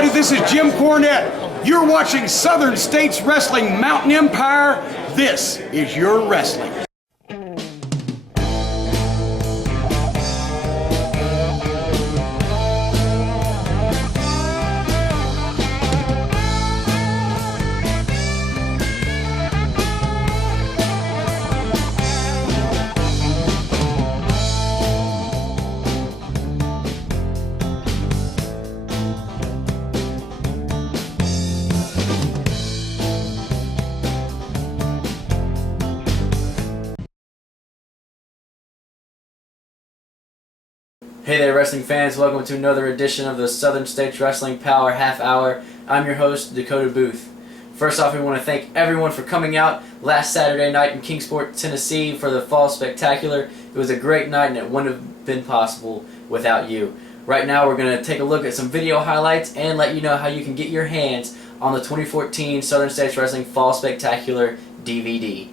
everybody, this is Jim Cornette. You're watching Southern States Wrestling Mountain Empire. This is your wrestling. Hey there, wrestling fans. Welcome to another edition of the Southern States Wrestling Power Half Hour. I'm your host, Dakota Booth. First off, we want to thank everyone for coming out last Saturday night in Kingsport, Tennessee for the Fall Spectacular. It was a great night and it wouldn't have been possible without you. Right now, we're going to take a look at some video highlights and let you know how you can get your hands on the 2014 Southern States Wrestling Fall Spectacular DVD.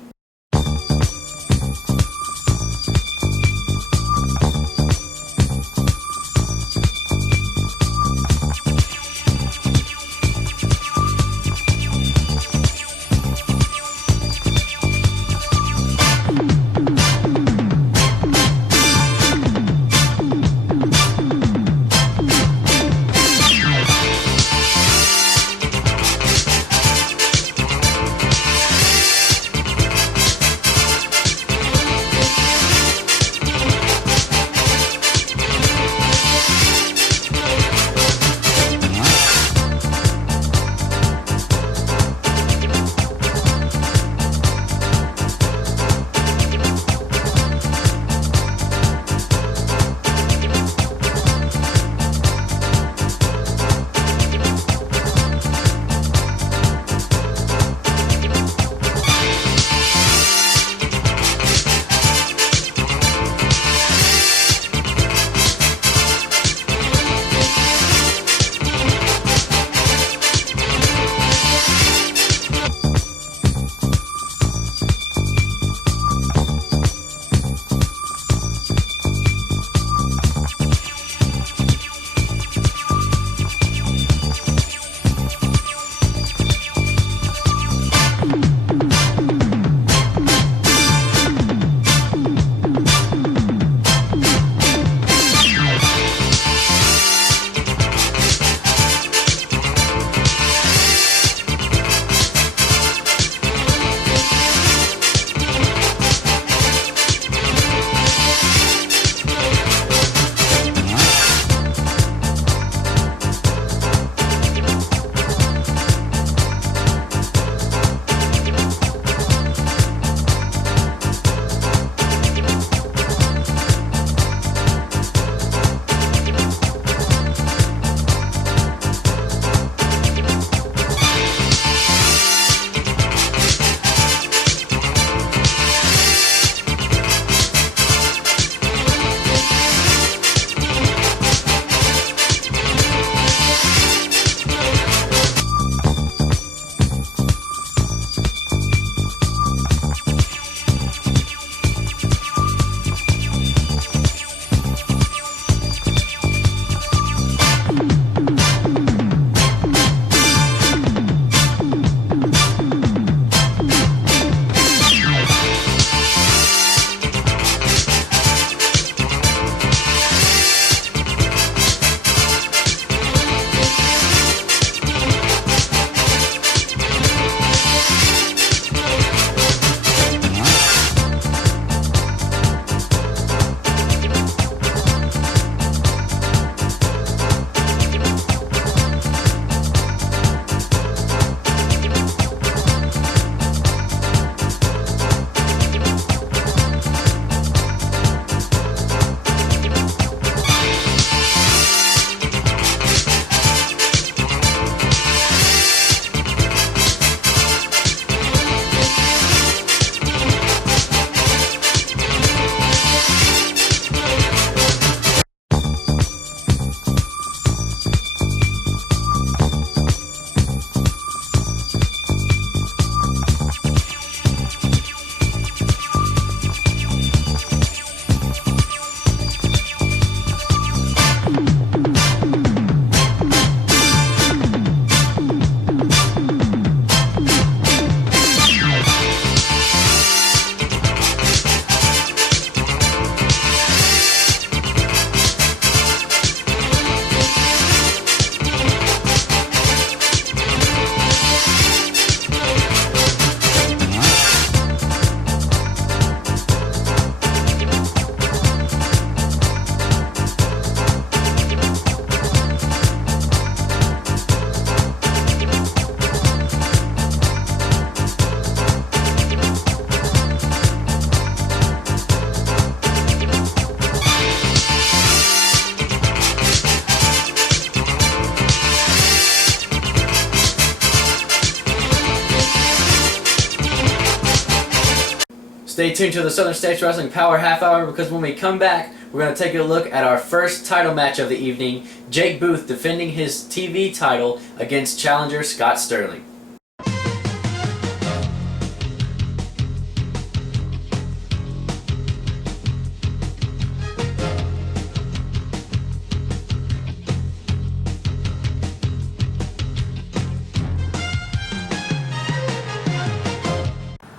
Stay tuned to the Southern States Wrestling Power Half Hour, because when we come back, we're going to take a look at our first title match of the evening, Jake Booth defending his TV title against challenger Scott Sterling.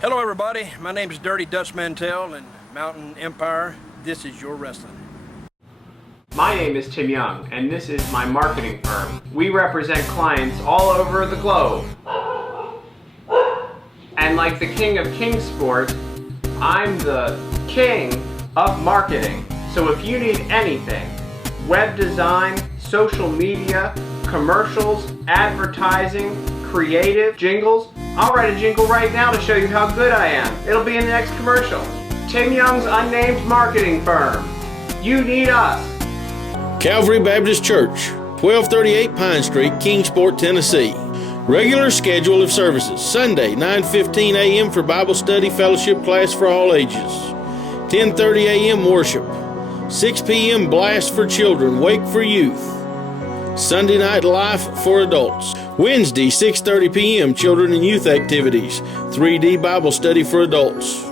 Hello everybody, my name is Dirty Dutch Mantell and Mountain Empire. This is your wrestling. My name is Tim Young, and this is my marketing firm. We represent clients all over the globe. And like the king of Kingsport, I'm the king of marketing. So if you need anything, web design, social media, commercials, advertising, creative, jingles, I'll write a jingle right now to show you how good I am. It'll be in the next commercial. Tim Young's Unnamed Marketing Firm. You need us. Calvary Baptist Church, 1238 Pine Street, Kingsport, Tennessee. Regular schedule of services: Sunday, 9:15 a.m. for Bible study fellowship class for all ages. 10:30 a.m. worship. 6 p.m. blast for children, wake for youth. Sunday night life for adults. Wednesday, 6:30 p.m. children and youth activities. 3D Bible study for adults.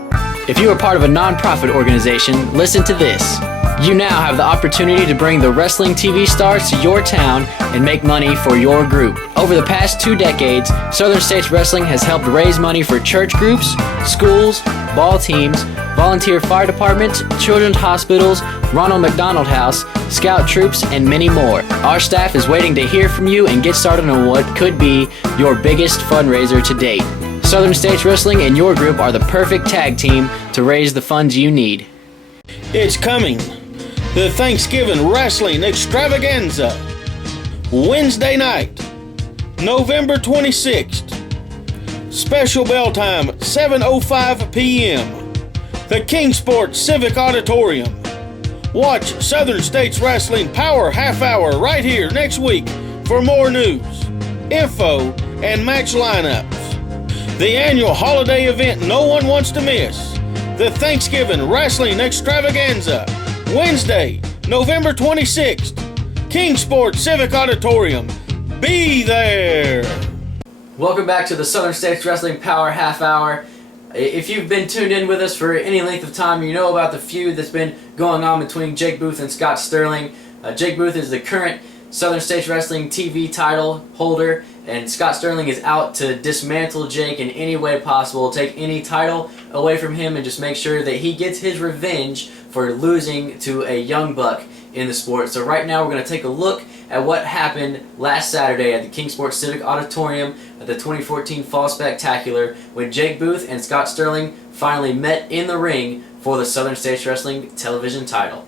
If you are part of a non-profit organization, listen to this. You now have the opportunity to bring the wrestling TV stars to your town and make money for your group. Over the past 2 decades, Southern States Wrestling has helped raise money for church groups, schools, ball teams, volunteer fire departments, children's hospitals, Ronald McDonald House, scout troops, and many more. Our staff is waiting to hear from you and get started on what could be your biggest fundraiser to date. Southern States Wrestling and your group are the perfect tag team to raise the funds you need. It's coming. The Thanksgiving Wrestling Extravaganza. Wednesday night, November 26th. Special bell time, 7:05 p.m. The Kingsport Civic Auditorium. Watch Southern States Wrestling Power Half Hour right here next week for more news, info, and match lineups. The annual holiday event no one wants to miss. The Thanksgiving Wrestling Extravaganza. Wednesday, November 26th. Kingsport Civic Auditorium. Be there! Welcome back to the Southern States Wrestling Power Half Hour. If you've been tuned in with us for any length of time, you know about the feud that's been going on between Jake Booth and Scott Sterling. Jake Booth is the current Southern States Wrestling TV title holder, and Scott Sterling is out to dismantle Jake in any way possible, take any title away from him, and just make sure that he gets his revenge for losing to a young buck in the sport. So right now we're going to take a look at what happened last Saturday at the Kingsport Civic Auditorium at the 2014 Fall Spectacular, when Jake Booth and Scott Sterling finally met in the ring for the Southern States Wrestling television title.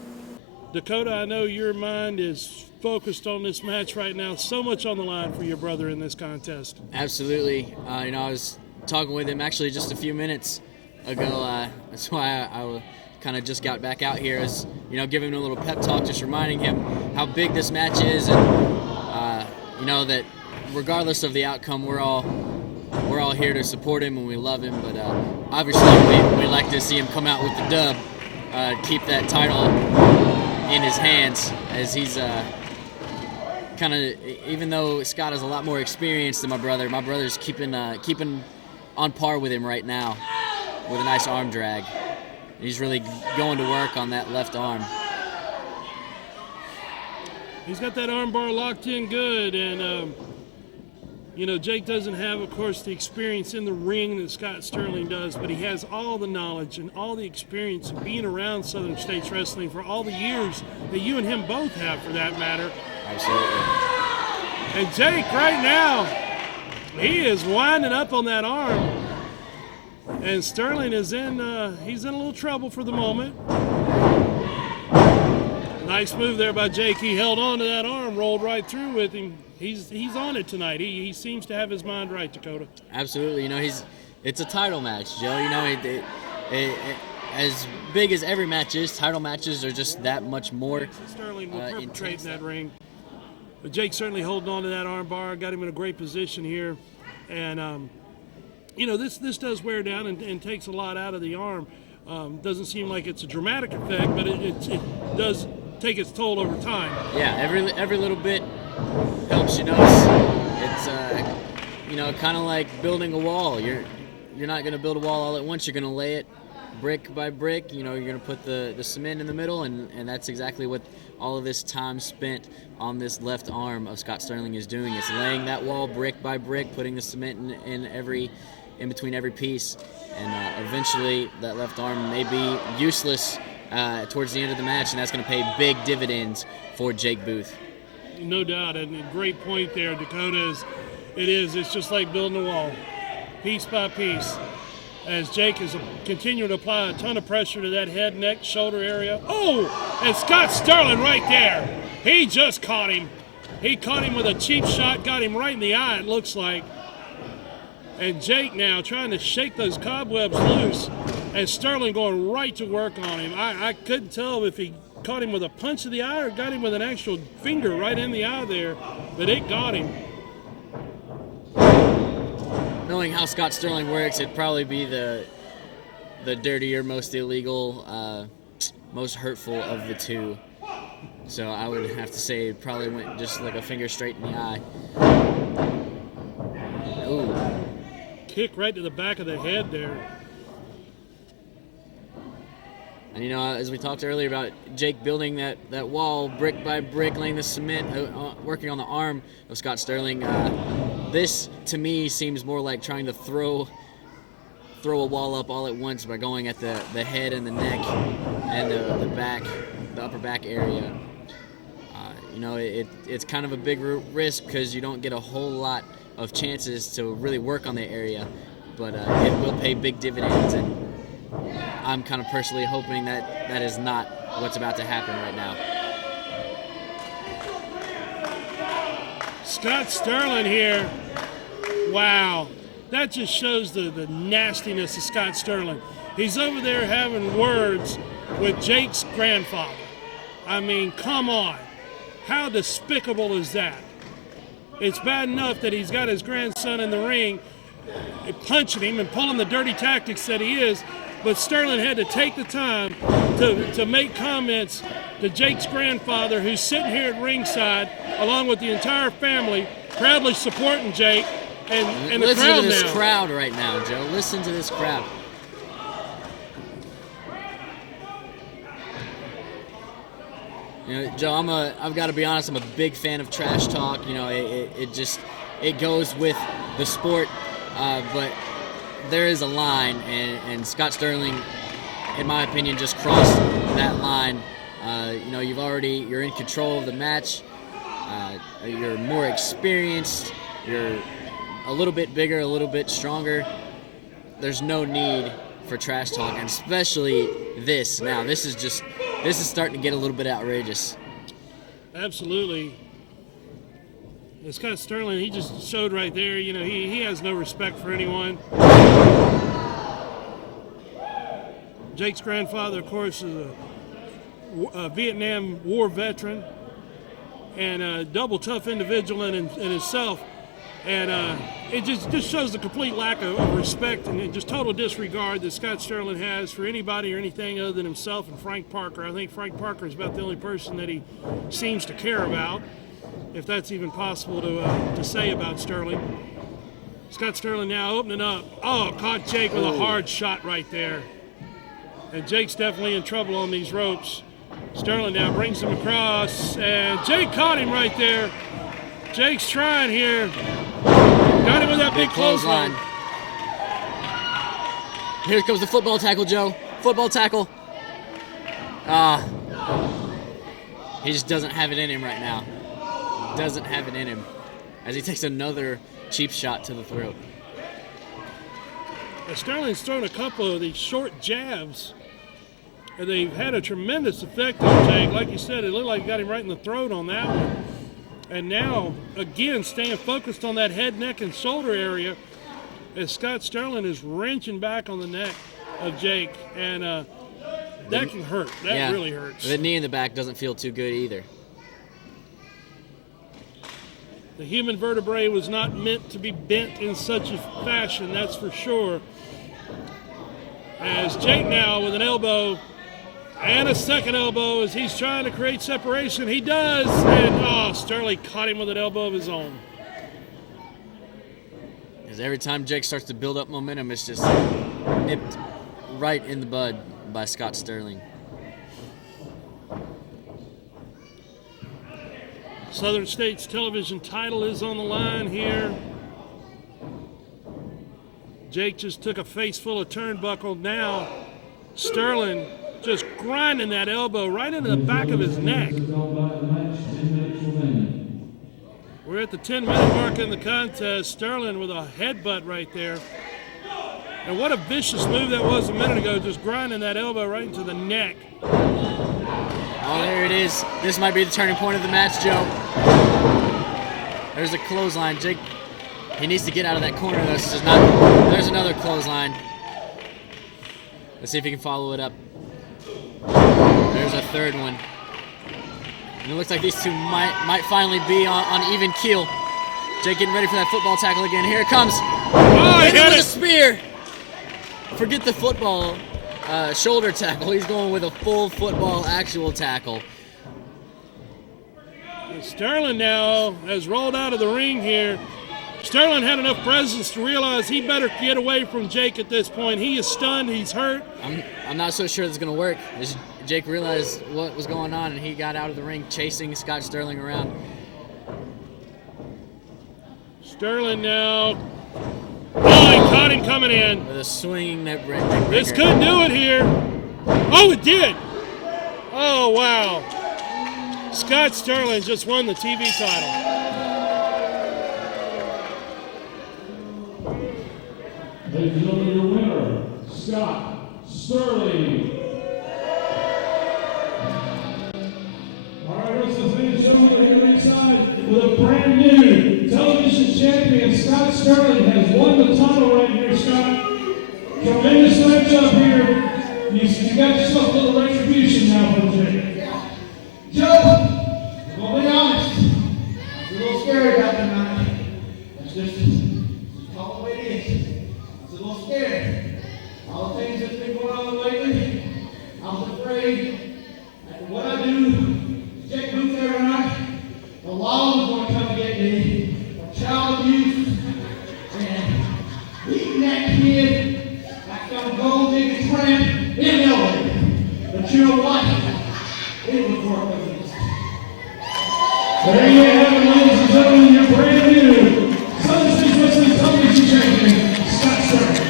Dakota, I know your mind is focused on this match right now. So much on the line for your brother in this contest. Absolutely. I was talking with him actually just a few minutes ago. That's why I kind of just got back out here, as giving him a little pep talk, just reminding him how big this match is, and that regardless of the outcome, we're all here to support him and we love him. But obviously, we like to see him come out with the dub, keep that title in his hands, as he's kind of, even though Scott has a lot more experience than my brother's keeping on par with him right now with a nice arm drag. He's really going to work on that left arm. He's got that arm bar locked in good, and Jake doesn't have, of course, the experience in the ring that Scott Sterling does, but he has all the knowledge and all the experience of being around Southern States Wrestling for all the years that you and him both have, for that matter. Absolutely. And Jake, right now, he is winding up on that arm, and Sterling is he's in a little trouble for the moment. Nice move there by Jake. He held on to that arm, rolled right through with him. He's on it tonight. He seems to have his mind right, Dakota. Absolutely. It's a title match, Joe. As big as every match is, title matches are just that much more Sterling will perpetrate in that ring. But Jake certainly holding on to that arm bar, got him in a great position here. And, this does wear down and takes a lot out of the arm. Doesn't seem like it's a dramatic effect, but it does take its toll over time. Yeah, every little bit helps. It's kind of like building a wall. You're not going to build a wall all at once. You're going to lay it brick by brick. You're going to put the cement in the middle, and that's exactly what all of this time spent on this left arm of Scott Sterling is doing. It's laying that wall brick by brick, putting the cement in between every piece, and eventually that left arm may be useless towards the end of the match, and that's going to pay big dividends for Jake Booth. No doubt, and a great point there, Dakota. It's just like building a wall, piece by piece. As Jake is continuing to apply a ton of pressure to that head, neck, shoulder area. Oh, and Scott Sterling right there. He just caught him. He caught him with a cheap shot, got him right in the eye, it looks like. And Jake now trying to shake those cobwebs loose, and Sterling going right to work on him. I couldn't tell if he caught him with a punch to the eye or got him with an actual finger right in the eye there, but it got him. Knowing how Scott Sterling works, it'd probably be the dirtier, most illegal, most hurtful of the two. So I would have to say it probably went just like a finger straight in the eye. Ooh. Kick right to the back of the head there. And as we talked earlier about Jake building that wall brick by brick, laying the cement, working on the arm of Scott Sterling, this to me seems more like trying to throw a wall up all at once by going at the head and the neck and the back, the upper back area. It's kind of a big risk because you don't get a whole lot of chances to really work on the area, but it will pay big dividends, and I'm kind of personally hoping that is not what's about to happen right now. Scott Sterling here. Wow. That just shows the nastiness of Scott Sterling. He's over there having words with Jake's grandfather. I mean, come on. How despicable is that? It's bad enough that he's got his grandson in the ring punching him and pulling the dirty tactics that he is, but Sterling had to take the time to make comments to Jake's grandfather, who's sitting here at ringside along with the entire family, proudly supporting Jake and the crowd now. Listen to this crowd right now, Joe. Listen to this crowd. Joe, I've got to be honest, I'm a big fan of trash talk. It goes with the sport, but there is a line, and Scott Sterling, in my opinion, just crossed that line. You're in control of the match. You're more experienced. You're a little bit bigger, a little bit stronger. There's no need for trash talk, and especially this. Now, this is starting to get a little bit outrageous. Absolutely. And Scott Sterling, he just showed right there, he has no respect for anyone. Jake's grandfather, of course, is a Vietnam War veteran and a double tough individual in himself. And it just shows the complete lack of respect and just total disregard that Scott Sterling has for anybody or anything other than himself and Frank Parker. I think Frank Parker is about the only person that he seems to care about, if that's even possible to say about Sterling. Scott Sterling now opening up. Oh, caught Jake with a hard shot right there. And Jake's definitely in trouble on these ropes. Sterling now brings him across, and Jake caught him right there. Jake's trying here. Got him with that big clothesline. Here comes the football tackle, Joe. Football tackle. He just doesn't have it in him right now. Doesn't have it in him as he takes another cheap shot to the throat. Sterling's thrown a couple of these short jabs, and they've had a tremendous effect on Jake. Like you said, it looked like he got him right in the throat on that one. And now, again, staying focused on that head, neck, and shoulder area as Scott Sterling is wrenching back on the neck of Jake. And that can hurt. That really hurts. The knee in the back doesn't feel too good either. The human vertebrae was not meant to be bent in such a fashion, that's for sure. as Jake now with an elbow and a second elbow as he's trying to create separation. He does, and Sterling caught him with an elbow of his own. Because every time Jake starts to build up momentum, it's just nipped right in the bud by Scott Sterling. Southern States television title is on the line here. Jake just took a face full of turnbuckle. Now Sterling just grinding that elbow right into the back of his neck. We're at the 10-minute mark in the contest. Sterling with a headbutt right there. And what a vicious move that was a minute ago, just grinding that elbow right into the neck. Oh, there it is. This might be the turning point of the match, Joe. There's a clothesline. Jake, he needs to get out of that corner, though. This is not. There's another clothesline. Let's see if he can follow it up. There's a third one. And it looks like these two might finally be on even keel. Jake getting ready for that football tackle again. Here it comes. Oh, he hit with it. a spear. Forget the football shoulder tackle. He's going with a full football actual tackle. Sterling now has rolled out of the ring here. Sterling had enough presence to realize he better get away from Jake at this point. He is stunned. He's hurt. I'm not so sure this is going to work. Jake realized what was going on, and he got out of the ring chasing Scott Sterling around. Sterling now. Oh, he caught him coming in. With a swinging neck breaker. This could do it here. Oh, it did. Oh, wow. Scott Sterling just won the TV title. Ladies and gentlemen, your winner, Scott Sterling. All right, let's finish over here ringside with a brand new television champion. Scott Sterling has won the title right here, Scott. Tremendous matchup here. You got yourself a little retribution now for Jake. Joe, I'm gonna be honest. I was a little scared about tonight. That's just all the way it is. I was a little scared. All the things that's been going on lately, I was afraid that what I do, Jake Booth every night, the law was going to come and get me for child abuse and beating that kid like some gold digging tramp in the elevator. But you know what? It was worth it. There you have it, ladies and gentlemen, your brand new Southern States Wrestling Television Champion, Scott Sterling.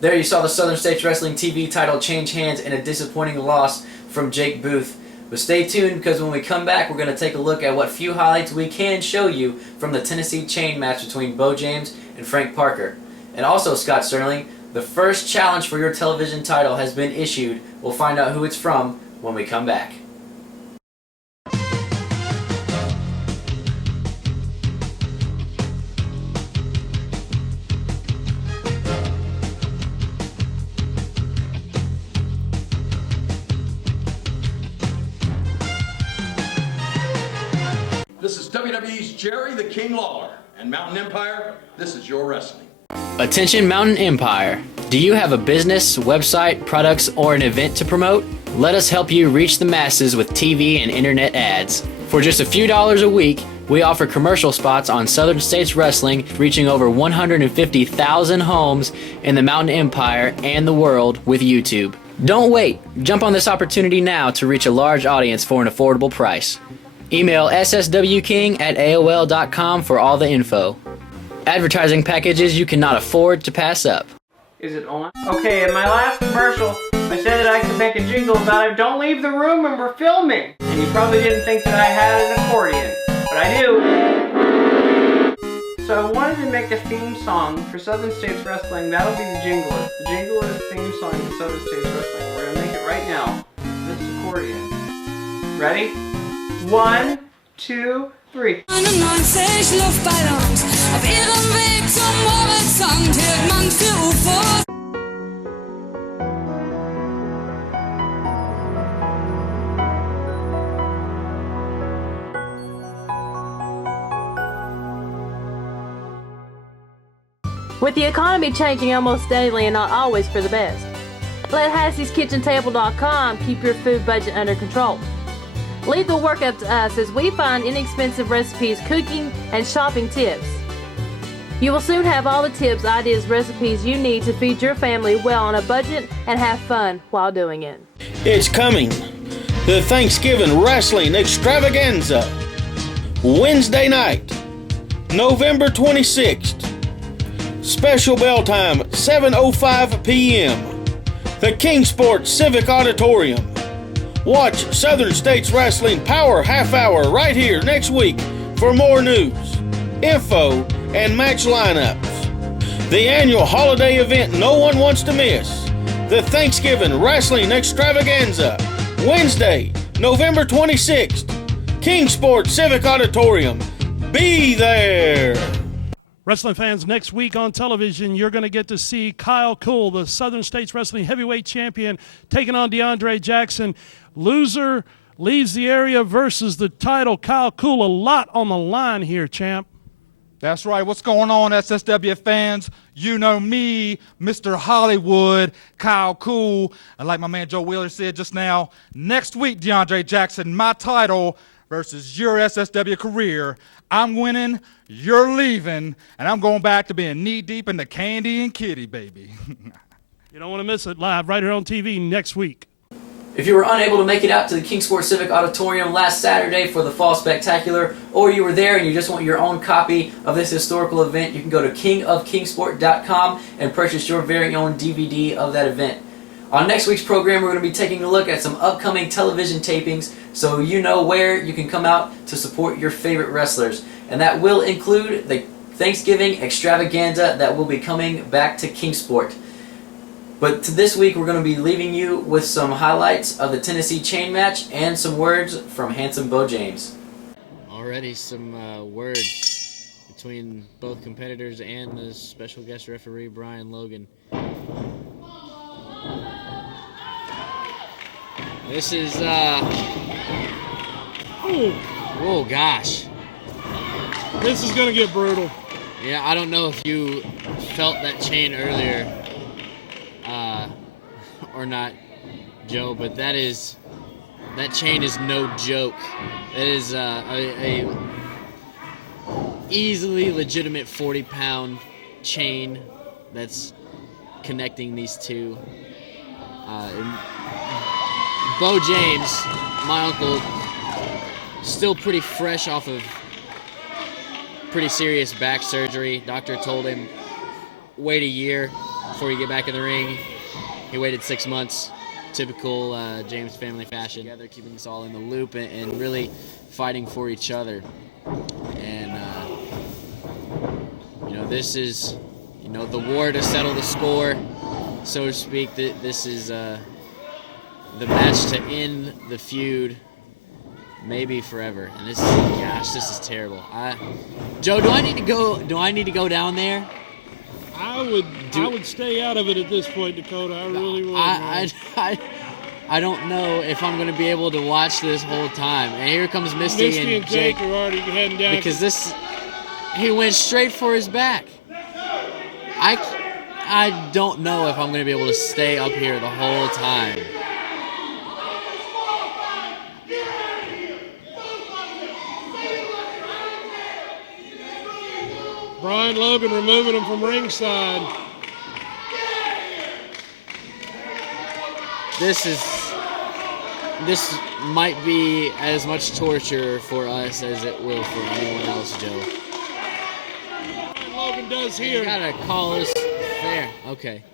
There you saw the Southern States Wrestling TV title change hands in a disappointing loss from Jake Booth. But stay tuned, because when we come back, we're going to take a look at what few highlights we can show you from the Tennessee chain match between Beau James and Frank Parker. And also, Scott Sterling, the first challenge for your television title has been issued. We'll find out who it's from when we come back. This is WWE's Jerry the King Lawler, and Mountain Empire, this is your wrestling. Attention Mountain Empire. Do you have a business, website, products, or an event to promote? Let us help you reach the masses with TV and internet ads. For just a few dollars a week, we offer commercial spots on Southern States Wrestling, reaching over 150,000 homes in the Mountain Empire and the world with YouTube. Don't wait. Jump on this opportunity now to reach a large audience for an affordable price. Email sswking@aol.com for all the info. Advertising packages you cannot afford to pass up. Is it on? Okay, in my last commercial, I said that I could make a jingle about it. Don't leave the room and we're filming. And you probably didn't think that I had an accordion, but I do. So I wanted to make a theme song for Southern States Wrestling. That'll be the jingle. The jingle is theme song for Southern States Wrestling. We're gonna make it right now. This accordion. Ready? 1, 2, 3. 91 Luftballons, auf ihrem Weg zum Horizont hielt man für UFOs. With the economy changing almost daily and not always for the best, let Hassie'sKitchenTable.com keep your food budget under control. Leave the work up to us as we find inexpensive recipes, cooking, and shopping tips. You will soon have all the tips, ideas, recipes you need to feed your family well on a budget and have fun while doing it. It's coming. The Thanksgiving Wrestling Extravaganza. Wednesday night, November 26th. Special bell time, 7:05 p.m. The Kingsport Civic Auditorium. Watch Southern States Wrestling Power Half Hour right here next week for more news, info, and match lineups. The annual holiday event no one wants to miss. The Thanksgiving Wrestling Extravaganza. Wednesday, November 26th. Kingsport Civic Auditorium. Be there! Wrestling fans, next week on television, you're going to get to see Kyle Kool, the Southern States Wrestling Heavyweight Champion, taking on DeAndre Jackson. Loser leaves the area versus the title. Kyle Kool, a lot on the line here, champ. That's right. What's going on, SSW fans? You know me, Mr. Hollywood, Kyle Kool. And like my man Joe Wheeler said just now, next week, DeAndre Jackson, my title versus your SSW career. I'm winning, you're leaving, and I'm going back to being knee-deep in the candy and kitty, baby. You don't want to miss it live right here on TV next week. If you were unable to make it out to the Kingsport Civic Auditorium last Saturday for the Fall Spectacular, or you were there and you just want your own copy of this historical event, you can go to kingofkingsport.com and purchase your very own DVD of that event. On next week's program, we're going to be taking a look at some upcoming television tapings so you know where you can come out to support your favorite wrestlers. And that will include the Thanksgiving extravaganza that will be coming back to Kingsport. But this week, we're going to be leaving you with some highlights of the Tennessee chain match and some words from handsome Beau James. Already some words between both competitors and the special guest referee, Brian Logan. This is, oh gosh. This is going to get brutal. Yeah, I don't know if you felt that chain earlier or not, Joe, but that chain is no joke. That is a easily legitimate 40-pound chain that's connecting these two. Beau James, my uncle, still pretty fresh off of pretty serious back surgery. Doctor told him wait a year before you get back in the ring. He waited 6 months, typical James family fashion. Together, keeping us all in the loop and really fighting for each other. And this is the war to settle the score, so to speak. This is the match to end the feud, maybe forever. And this is terrible. Joe, do I need to go down there? I would stay out of it at this point, Dakota. I really would. I don't know if I'm going to be able to watch this whole time. And here comes Misty and Jake are already heading down. Because he went straight for his back. I don't know if I'm going to be able to stay up here the whole time. Brian Logan removing him from ringside. This might be as much torture for us as it will for anyone else, Joe. Brian Logan does here. You gotta call this fair. Okay.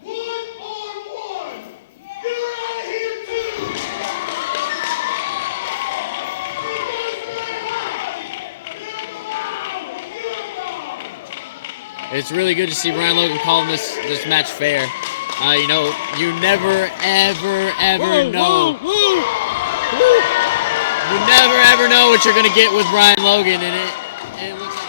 It's really good to see Brian Logan calling this match fair. You never, ever know. You never, ever know what you're going to get with Brian Logan, and it looks like...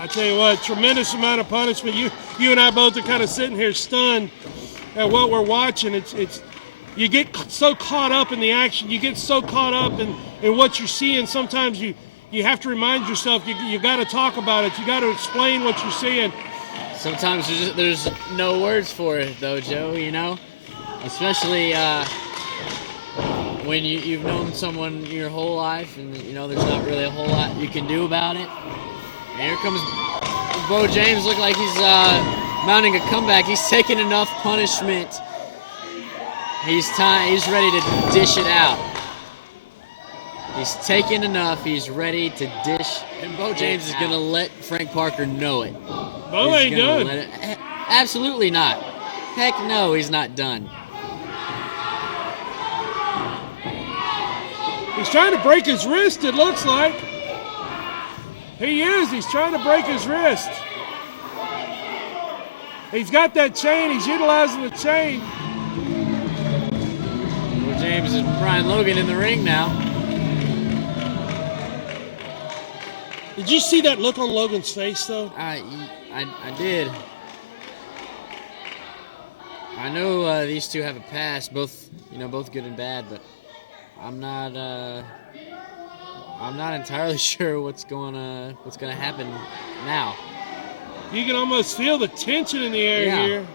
I tell you what, tremendous amount of punishment. You and I both are kind of sitting here stunned at what we're watching. It's you get so caught up in the action. You get so caught up in what you're seeing. Sometimes you have to remind yourself you got to talk about it. You got to explain what you're seeing. Sometimes there's no words for it, though, Joe, you know? Especially when you've known someone your whole life and, you know, there's not really a whole lot you can do about it. And here comes Beau James. Look like he's mounting a comeback. He's taking enough punishment. He's ready to dish it out. He's taken enough. He's ready to dish. And Beau James is going to let Frank Parker know it. Beau ain't done. Absolutely not. Heck no, he's not done. He's trying to break his wrist, it looks like. He is. He's trying to break his wrist. He's got that chain. He's utilizing the chain. Beau James and Brian Logan in the ring now. Did you see that look on Logan's face, though? I did. I know these two have a past, both good and bad, but I'm not entirely sure what's gonna happen now. You can almost feel the tension in the air here.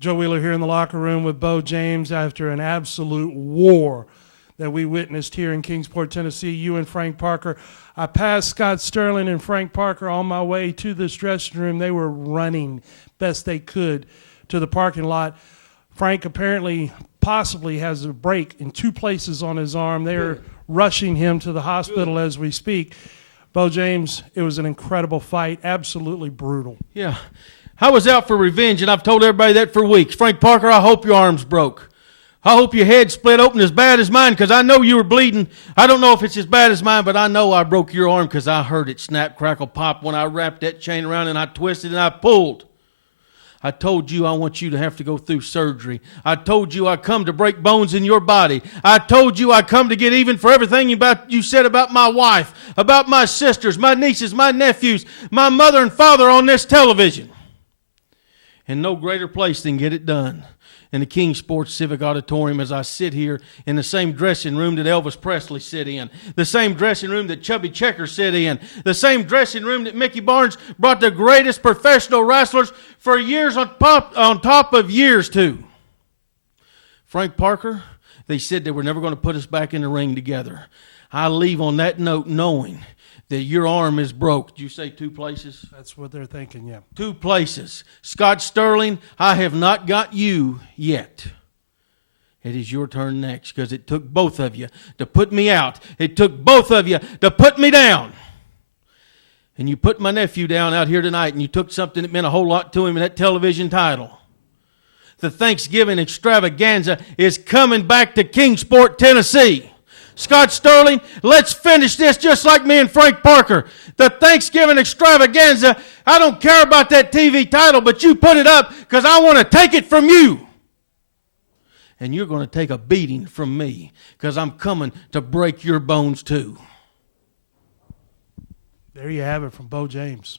Joe Wheeler here in the locker room with Beau James after an absolute war that we witnessed here in Kingsport, Tennessee. You and Frank Parker. I passed Scott Sterling and Frank Parker on my way to this dressing room. They were running best they could to the parking lot. Frank apparently possibly has a break in 2 places on his arm. They're rushing him to the hospital as we speak. Beau James, it was an incredible fight, absolutely brutal. Yeah. I was out for revenge, and I've told everybody that for weeks. Frank Parker, I hope your arm's broke. I hope your head split open as bad as mine because I know you were bleeding. I don't know if it's as bad as mine, but I know I broke your arm because I heard it snap, crackle, pop when I wrapped that chain around and I twisted and I pulled. I told you I want you to have to go through surgery. I told you I come to break bones in your body. I told you I come to get even for everything you said about my wife, about my sisters, my nieces, my nephews, my mother and father on this television. And no greater place than get it done in the King Sports Civic Auditorium as I sit here in the same dressing room that Elvis Presley sit in, the same dressing room that Chubby Checker sit in, the same dressing room that Mickey Barnes brought the greatest professional wrestlers for years on top of years to. Frank Parker, they said they were never going to put us back in the ring together. I leave on that note knowing that your arm is broke. Did you say 2 places? That's what they're thinking, yeah. 2 places. Scott Sterling, I have not got you yet. It is your turn next because it took both of you to put me out. It took both of you to put me down. And you put my nephew down out here tonight and you took something that meant a whole lot to him in that television title. The Thanksgiving extravaganza is coming back to Kingsport, Tennessee. Scott Sterling, let's finish this just like me and Frank Parker. The Thanksgiving extravaganza, I don't care about that TV title, but you put it up because I want to take it from you. And you're going to take a beating from me because I'm coming to break your bones too. There you have it from Beau James.